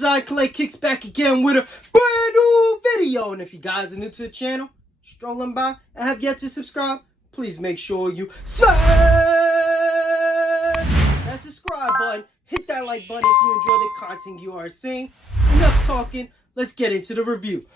Fams, YCM back again with a brand new video. And if you guys are new to the channel, strolling by and have yet to subscribe, please make sure you smash that subscribe button. Hit that like button if you enjoy the content you are seeing. Enough talking, let's get into the review.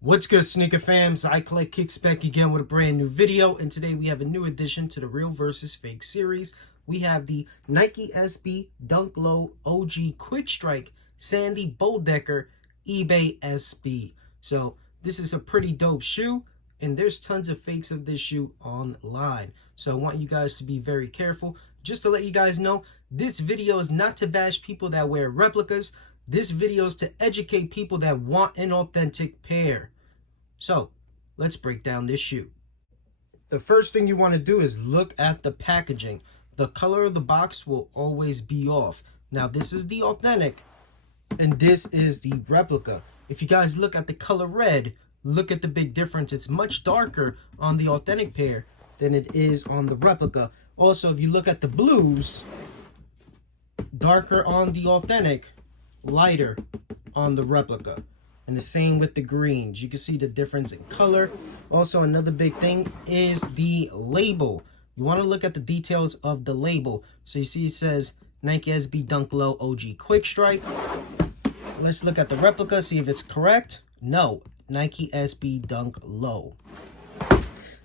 What's good, sneaker fams? YCM back again with a brand new video, and today we have a new addition to the Real versus Fake series. We have the Nike SB Dunk Low OG Quick Strike Sandy Bodecker eBay SB. So this is a pretty dope shoe, and there's tons of fakes of this shoe online. So I want you guys to be very careful. Just to let you guys know, this video is not to bash people that wear replicas. This video is to educate people that want an authentic pair. So let's break down this shoe. The first thing you want to do is look at the packaging. The color of the box will always be off. Now this is the authentic and this is the replica. If you guys look at the color red, look at the big difference. It's much darker on the authentic pair than it is on the replica. Also, if you look at the blues, darker on the authentic, lighter on the replica. And the same with the greens. You can see the difference in color. Also, another big thing is the label. You want to look at the details of the label. So you see it says Nike SB Dunk Low OG Quick Strike. Let's look at the replica, see if it's correct. No, Nike SB Dunk Low.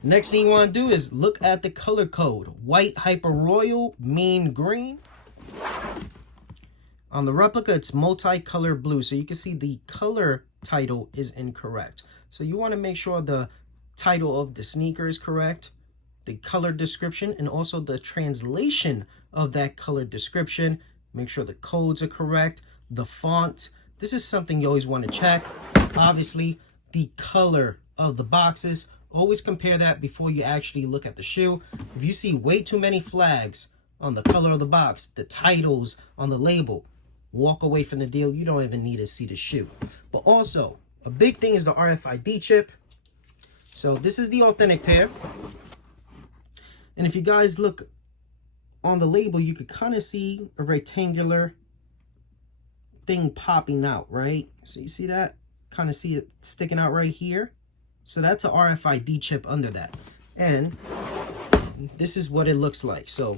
Next thing you want to do is look at the color code. White Hyper Royal Mean Green. On the replica, it's multicolor blue. So you can see the color title is incorrect. So you want to make sure the title of the sneaker is correct, the color description, and also the translation of that color description. Make sure the codes are correct, the font. This is something you always want to check. Obviously, the color of the boxes. Always compare that before you actually look at the shoe. If you see way too many flags on the color of the box, the titles on the label, walk away from the deal. You don't even need to see the shoe. But also, a big thing is the RFID chip. So this is the authentic pair. And if you guys look on the label, you could kind of see a rectangular thing popping out, right? So you see that? Kind of see it sticking out right here. So that's a RFID chip under that. And this is what it looks like. So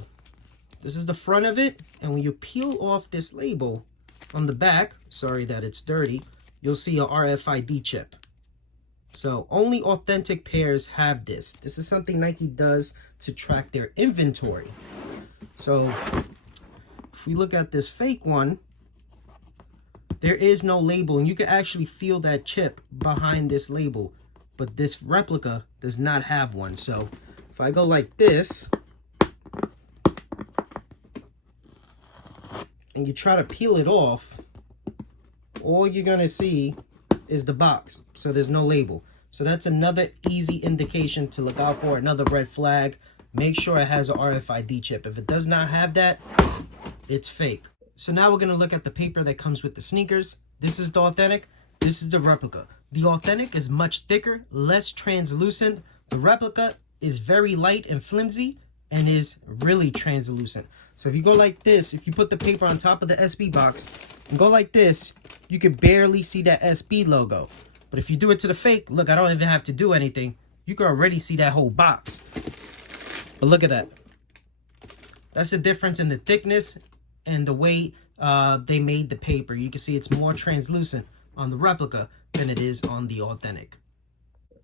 this is the front of it. And when you peel off this label on the back, sorry that it's dirty, you'll see a RFID chip. So only authentic pairs have this. This is something Nike does to track their inventory. So if we look at this fake one, there is no label, and you can actually feel that chip behind this label, but this replica does not have one. So if I go like this and you try to peel it off, all you're gonna see is the box. So there's no label. So that's another easy indication to look out for, another red flag. Make sure it has an RFID chip. If it does not have that, it's fake. So now we're gonna look at the paper that comes with the sneakers. This is the authentic, this is the replica. The authentic is much thicker, less translucent. The replica is very light and flimsy and is really translucent. So if you go like this, if you put the paper on top of the SB box and go like this, you can barely see that SB logo. But if you do it to the fake, look, I don't even have to do anything. You can already see that whole box. But look at that. That's the difference in the thickness and the way they made the paper. You can see it's more translucent on the replica than it is on the authentic.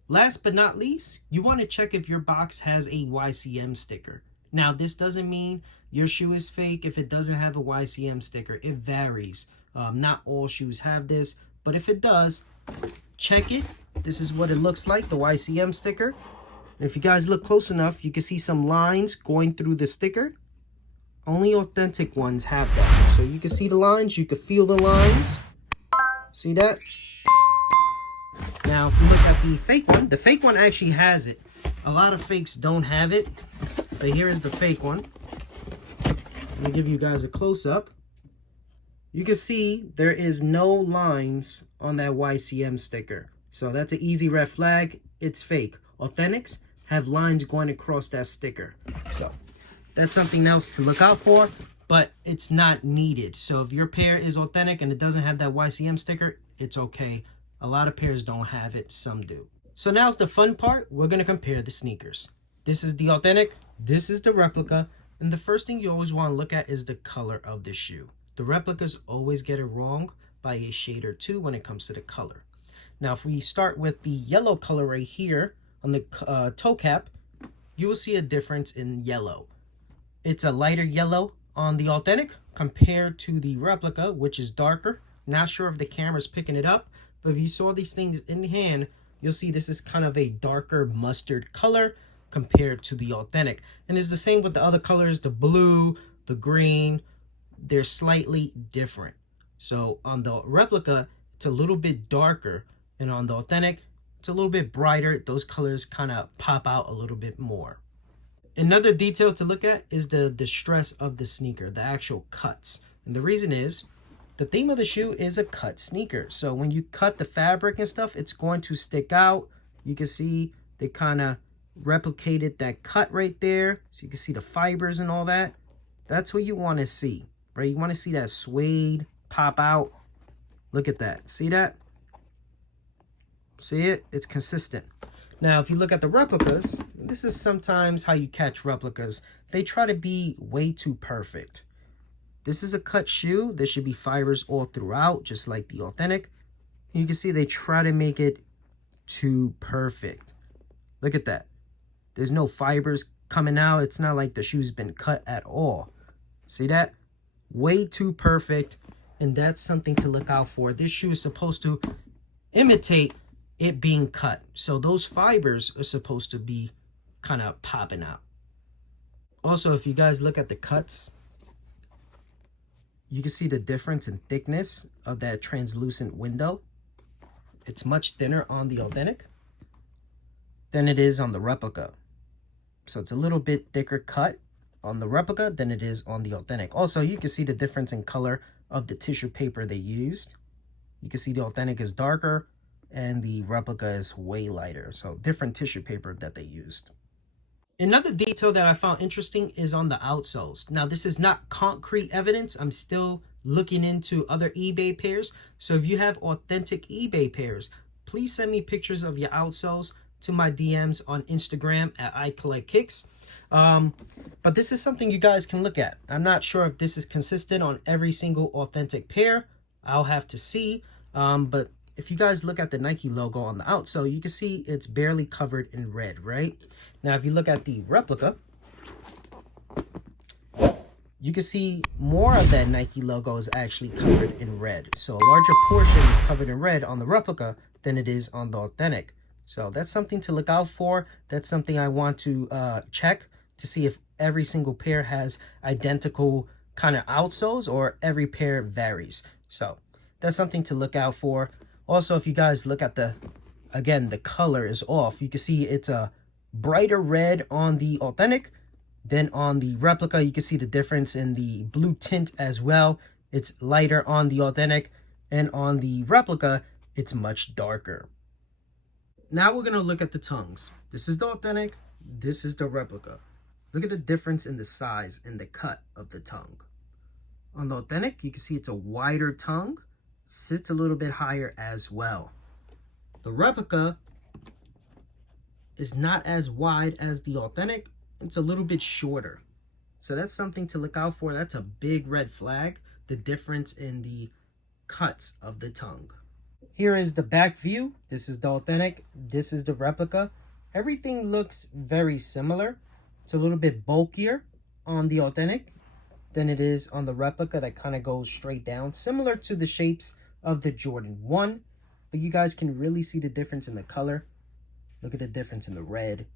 Last but not least, you want to check if your box has a YCM sticker. Now, this doesn't mean your shoe is fake if it doesn't have a YCM sticker. It varies. Not all shoes have this, but if it does, check it. This is what it looks like, the YCM sticker. And if you guys look close enough, you can see some lines going through the sticker. Only authentic ones have that. So you can see the lines, you can feel the lines. See that? Now, if you look at the fake one actually has it. A lot of fakes don't have it, but here is the fake one. Let me give you guys a close-up. You can see there is no lines on that YCM sticker. So that's an easy red flag. It's fake. Authentics have lines going across that sticker. So that's something else to look out for. but it's not needed. So if your pair is authentic and it doesn't have that YCM sticker, it's okay. A lot of pairs don't have it, some do. So now's the fun part. We're going to compare the sneakers. This is the authentic, this is the replica, and the first thing you always want to look at is the color of the shoe. The replicas always get it wrong by a shade or two when it comes to the color. Now if we start with the yellow color right here on the toe cap, you will see a difference in yellow. It's a lighter yellow on the authentic compared to the replica, which is darker. Not sure if the camera's picking it up, but if you saw these things in hand, you'll see this is kind of a darker mustard color compared to the authentic. And it's the same with the other colors, the blue, the green, they're slightly different. So on the replica, it's a little bit darker, and on the authentic, it's a little bit brighter. Those colors kind of pop out a little bit more. Another detail to look at is the distress of the sneaker, the actual cuts. And the reason is, the theme of the shoe is a cut sneaker. So when you cut the fabric and stuff, it's going to stick out. You can see they kind of replicated that cut right there. So you can see the fibers and all that. That's what you want to see, right? You want to see that suede pop out. Look at that. See that? See it? It's consistent. Now, if you look at the replicas, this is sometimes how you catch replicas. They try to be way too perfect. This is a cut shoe. There should be fibers all throughout, just like the authentic. You can see they try to make it too perfect. Look at that. There's no fibers coming out. It's not like the shoe's been cut at all. See that? Way too perfect. And that's something to look out for. This shoe is supposed to imitate it being cut. So those fibers are supposed to be kind of popping out. Also, if you guys look at the cuts, you can see the difference in thickness of that translucent window. It's much thinner on the authentic than it is on the replica. So it's a little bit thicker cut on the replica than it is on the authentic. Also, you can see the difference in color of the tissue paper they used. You can see the authentic is darker and the replica is way lighter. So different tissue paper that they used. Another detail that I found interesting is on the outsoles. Now, this is not concrete evidence. I'm still looking into other eBay pairs. So if you have authentic eBay pairs, please send me pictures of your outsoles to my DMs on Instagram at eb.kicks. But this is something you guys can look at. I'm not sure if this is consistent on every single authentic pair. I'll have to see. But if you guys look at the Nike logo on the outsole, you can see it's barely covered in red, right? Now, if you look at the replica, you can see more of that Nike logo is actually covered in red. So a larger portion is covered in red on the replica than it is on the authentic. So that's something to look out for. That's something I want to check to see if every single pair has identical kind of outsoles or every pair varies. So that's something to look out for. Also, if you guys look at again, the color is off. You can see it's a brighter red on the authentic than on the replica. You can see the difference in the blue tint as well. It's lighter on the authentic, and on the replica, it's much darker. Now we're going to look at the tongues. This is the authentic. This is the replica. Look at the difference in the size and the cut of the tongue. On the authentic, you can see it's a wider tongue. Sits a little bit higher as well. The replica is not as wide as the authentic. It's a little bit shorter. So that's something to look out for. That's a big red flag, the difference in the cuts of the tongue. Here is the back view. This is the authentic. This is the replica. Everything looks very similar. It's a little bit bulkier on the authentic than it is on the replica that kind of goes straight down, similar to the shapes of the Jordan 1, but you guys can really see the difference in the color. Look at the difference in the red.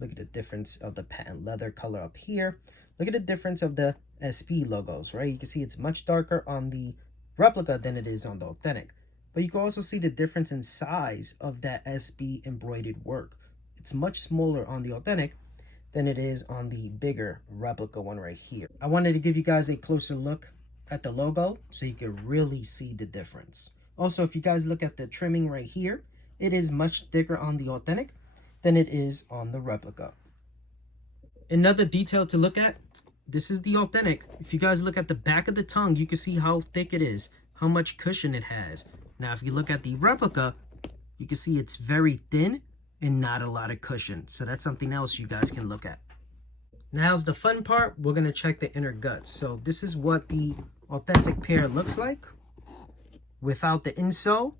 Look at the difference of the patent leather color up here. Look at the difference of the SP logos, right? You can see it's much darker on the replica than it is on the authentic, but you can also see the difference in size of that SB embroidered work. It's much smaller on the authentic than it is on the bigger replica one right here. I wanted to give you guys a closer look at the logo so you can really see the difference. Also, if you guys look at the trimming right here, it is much thicker on the authentic than it is on the replica. Another detail to look at this is the authentic. If you guys look at the back of the tongue, you can see how thick it is, how much cushion it has. Now, if you look at the replica, you can see it's very thin and not a lot of cushion. So that's something else you guys can look at. Now's the fun part. We're going to check the inner guts. So this is what the authentic pair looks like without the insole.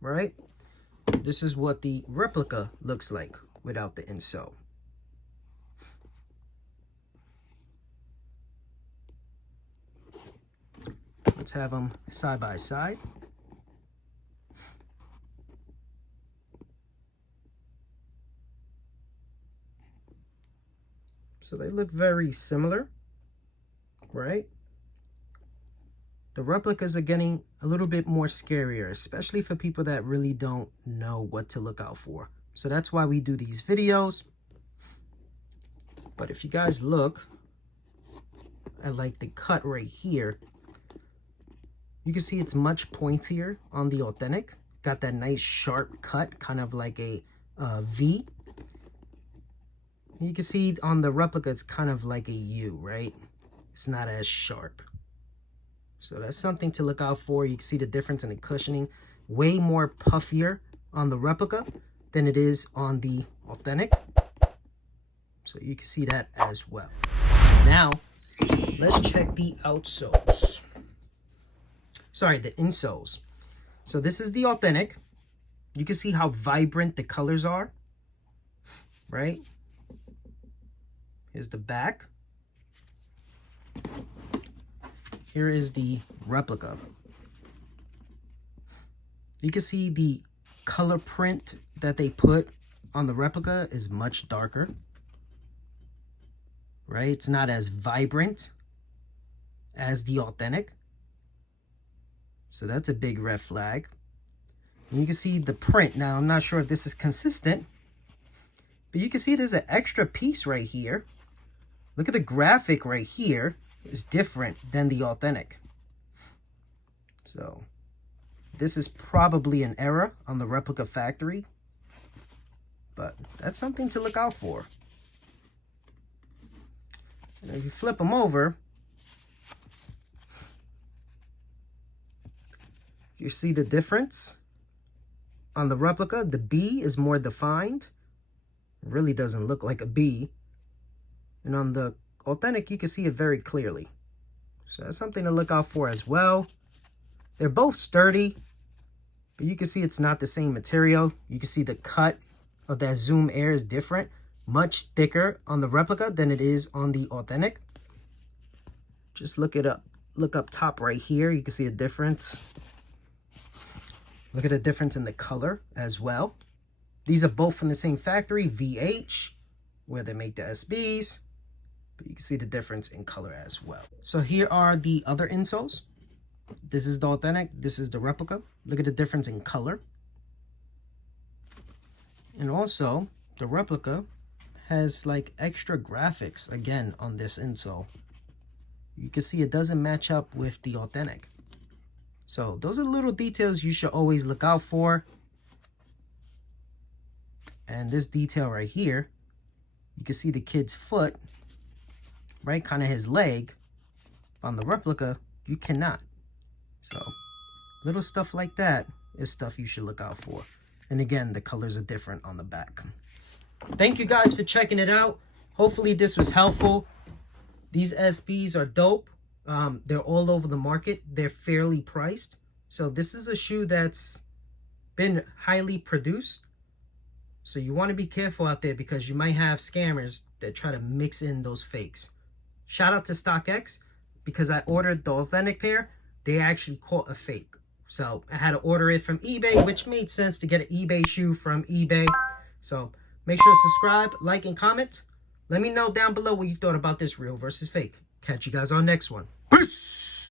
Right? This is what the replica looks like without the insole. Let's have them side by side. So they look very similar, right? The replicas are getting a little bit more scarier, especially for people that really don't know what to look out for. So that's why we do these videos. But if you guys look at like the cut right here, you can see it's much pointier on the authentic. Got that nice sharp cut, kind of like a V. You can see on the replica, it's kind of like a U, right? It's not as sharp. So that's something to look out for. You can see the difference in the cushioning. Way more puffier on the replica than it is on the authentic. So you can see that as well. Now, let's check the outsoles. Sorry, the insoles. So this is the authentic. You can see how vibrant the colors are, right? Here's the back. Here is the replica. You can see the color print that they put on the replica is much darker, right? It's not as vibrant as the authentic. So that's a big red flag. And you can see the print. Now, I'm not sure if this is consistent, but you can see there's an extra piece right here. Look at the graphic right here. It's different than the authentic. So this is probably an error on the replica factory, but that's something to look out for. And if you flip them over, you see the difference. On the replica, the B is more defined. It really doesn't look like a B. And on the authentic, you can see it very clearly. So that's something to look out for as well. They're both sturdy, but you can see it's not the same material. You can see the cut of that zoom air is different. Much thicker on the replica than it is on the authentic. Just look it up. Look up top right here. You can see a difference. Look at the difference in the color as well. These are both from the same factory, VH, where they make the SBs. But you can see the difference in color as well. So here are the other insoles. This is the authentic. This is the replica. Look at the difference in color. And also, the replica has like extra graphics again on this insole. You can see it doesn't match up with the authentic. So those are little details you should always look out for. And this detail right here, you can see the kid's foot, right? Kind of his leg. On the replica, you cannot. So little stuff like that is stuff you should look out for. And again, the colors are different on the back. Thank you guys for checking it out. Hopefully this was helpful. These SBs are dope. They're all over the market. They're fairly priced. So this is a shoe that's been highly produced. So you want to be careful out there because you might have scammers that try to mix in those fakes. Shout out to StockX because I ordered the authentic pair. They actually caught a fake. So I had to order it from eBay, which made sense to get an eBay shoe from eBay. So make sure to subscribe, like, and comment. Let me know down below what you thought about this real versus fake. Catch you guys on next one. Peace!